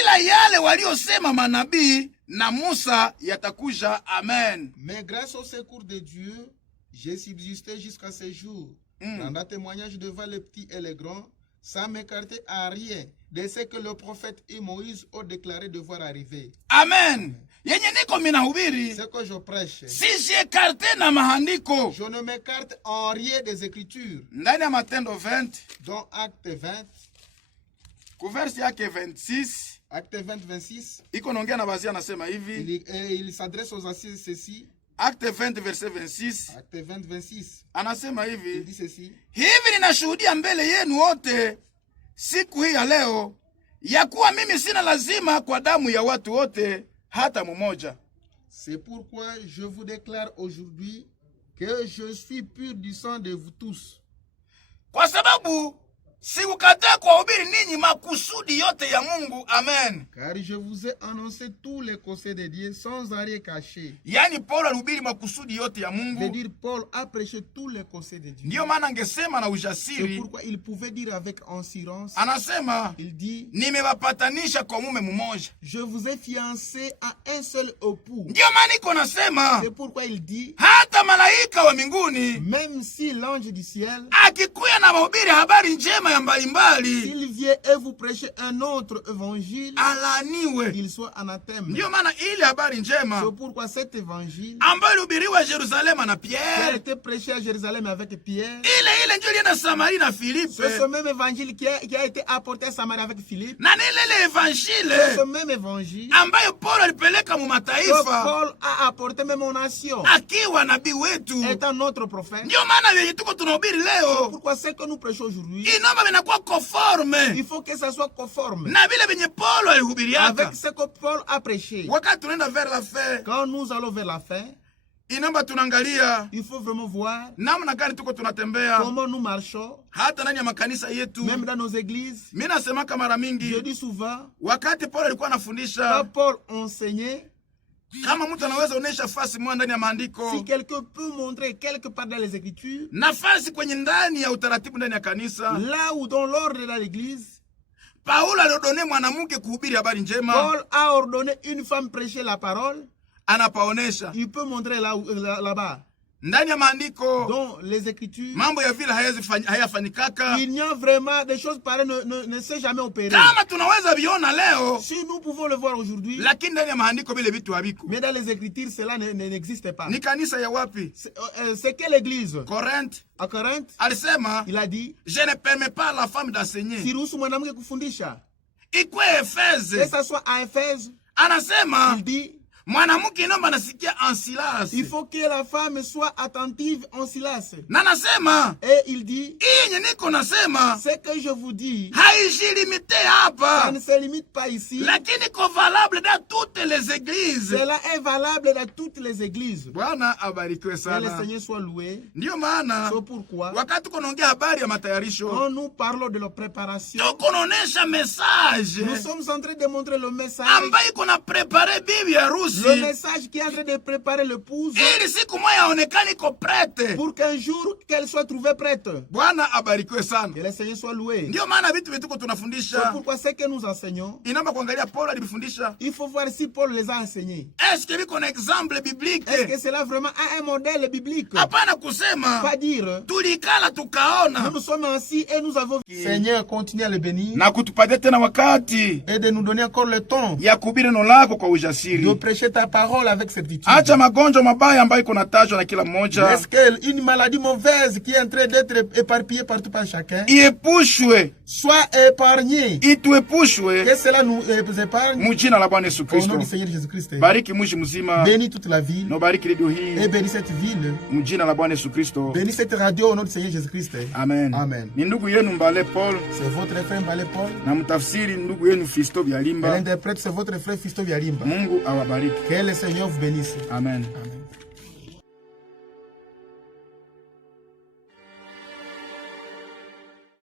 ila yale waliosema manabii na Musa yatakuja. Amen. Mais grâce au secours de Dieu, j'ai subsisté jusqu'à ce jour, rendant témoignage devant les petits et les grands, sans m'écarter à rien de ce que le prophète et Moïse ont déclaré devoir arriver. Amen. Yenye niko minahubiri, Ce que je prêche, sisiekarte na mahandiko. je ne m'écarte en rien des Écritures. Ndani ya Matendo 20, Dans Acte 20, kuversi yake 26, Acte 20, 26, iko naongea na bazia, anasema hivi. il s'adresse aux assises ceci. Acte 20 verset 26, Acte 20, 26, anasema il hivi. dit ceci. Hivi ninashuhudia mbele yenu wote siku hii ya leo, ya kuwa mimi sina lazima kwa damu ya watu wote hata mmoja. C'est pourquoi je vous déclare aujourd'hui que je suis pur du sang de vous tous. Kwa sababu sikukataa kuwahubiri ninyi makusudi yote ya Mungu. Amen. Car je vous ai annoncé tous les conseils de Dieu sans rien cacher. Yani Paulo alihubiri makusudi yote ya Veut Mungu. dire Paul a prêché tous les conseils de Dieu. Ndiyo maana angesema na C'est ujasiri, pourquoi il pouvait dire avec assurance, anasema il dit, nimewapatanisha kwa mume mmoja. je vous ai fiancé à un seul époux. Ndiyo maana iko nasema C'est pourquoi il dit, hata malaika wa mbinguni même si l'ange du ciel, akikuya na mahubiri habari njema ya mbalimbali, s'il vient et vous prêcher un autre évangile, alaniwe. il soit anathème. Ndiyo maana ile habari njema C'est pourquoi cet évangile ambayo ilihubiriwa Yerusalema na qui a Pierre, été prêché à Jérusalem avec Pierre, ile ndio ilienda Samaria na Filipe, c'est ce même évangile qui a été apporté à Samarie avec Philippe. na ile C'est evanjile ce même évangile ambayo Paulo alipeleka mu que mataifa Paul a apporté même aux nations, akiwa nabii wetu. étant notre prophète. Ndiyo maana vyenye tuko tunahubiri leo Pourquoi ce que nous prêchons aujourd'hui, inoma vinakuwa conforme il faut que ça soit conforme na vile vyenye Paulo alihubiriaka. avec ce que Paul a prêché. Wakati tunaenda vers la fin, Quand nous allons vers la fin, inamba tunaangalia il faut vraiment voir namna gani tuko tunatembea comment nous marchons, hata ndani ya makanisa yetu. même dans nos églises. Mimi nasemaka mara Je mingi, dis souvent, wakati Paulo alikuwa quand anafundisha, Paul enseignait, kama mtu anaweza onesha fasi moja ndani ya maandiko, si quelqu'un peut montrer quelque part dans les Écritures, nafasi kwenye ndani ya utaratibu ndani ya kanisa, là où dans l'ordre de l'Église, Paulo aliodone mwanamke kuhubiri habari njema, Paul a ordonné une femme prêcher la parole, anapaonesha il peut montrer là-bas. ndani ya maandiko Dans les Écritures, mambo ya vile hayafanyikaka. il n'y a vraiment des choses pareilles ne s'est jamais opérées. Kama tunaweza viona leo, Si nous pouvons le voir aujourd'hui, lakini ndani ya maandiko vile vitu haviko. mais dans les Écritures, cela n'existe pas. Ni kanisa ya wapi? C'est quelle église? Korinthe. À Corinthe, Alisema, il a dit, je ne permets pas à la femme d'enseigner. siruhusu mwanamke kufundisha. Ikwe Que Efeze, ça soit à Éphèse, anasema il dit, mwanamke inaomba nasikia en silence. il faut que la femme soit attentive en silence. Na nasema Et il dit, hii yenye niko nasema ce que je vous dis, haijilimite ça hapa, ne se limite pas ici. lakini iko valable dans toutes les églises. Cela est valable dans toutes les églises. Bwana abarikiwe Que le sana. Seigneur soit loué. Ndiyo maana C'est pourquoi, wakati kunaongea habari ya matayarisho, quand nous parlons de la préparation, tukunaonesha message nous sommes en train de montrer le message. ambayo iko na prepare bibi harusi, Le message qui est en train de préparer l'épouse ili siku moja aonekane iko prete. pour qu'un jour qu'elle soit trouvée prête. Bwana abarikiwe sana. Que le Seigneur soit loué. Ndiyo maana vitu vituko C'est tunafundisha pourquoi ce que nous enseignons, inaomba kuangalia Paulo alifundisha, il faut voir si Paul les a enseignés. est-ce que viko na exemple biblique? Est-ce que cela vraiment a un modèle biblique? Hapana kusema Pas dire, tulikala tukaona, nous sommes assis et nous avons... Seigneur, continue à le bénir na kutupatia tena wakati et de nous donner encore le temps ya kuhubiri neno lako kwa de ujasiri. prêcher ta parole avec certitude. Acha magonjwa mabaya ambayo iko natajwa na kila mmoja Est-ce qu'une maladie mauvaise qui est en train d'être éparpillée partout par chacun iepushwe, soit épargnée? ituepushwe Que cela nous épargne mujina la Bwana Yesu au nom Kristo. du Seigneur Jésus-Christ. Bariki mji mzima, Bénis toute la ville na bariki redio et hii bénis cette ville. mjina la Bwana Yesu Kristo. Bénis cette radio au nom du Seigneur Jésus-Christ. Amen. Amen. Ni ndugu yenu Mbale Paul C'est votre frère Mbale Paul. na mtafsiri ndugu yenu Fisto Et Byalimba. l'interprète, c'est votre frère Fisto Vialimba. Mungu awabariki. Que le Seigneur vous bénisse. Amen. Amen.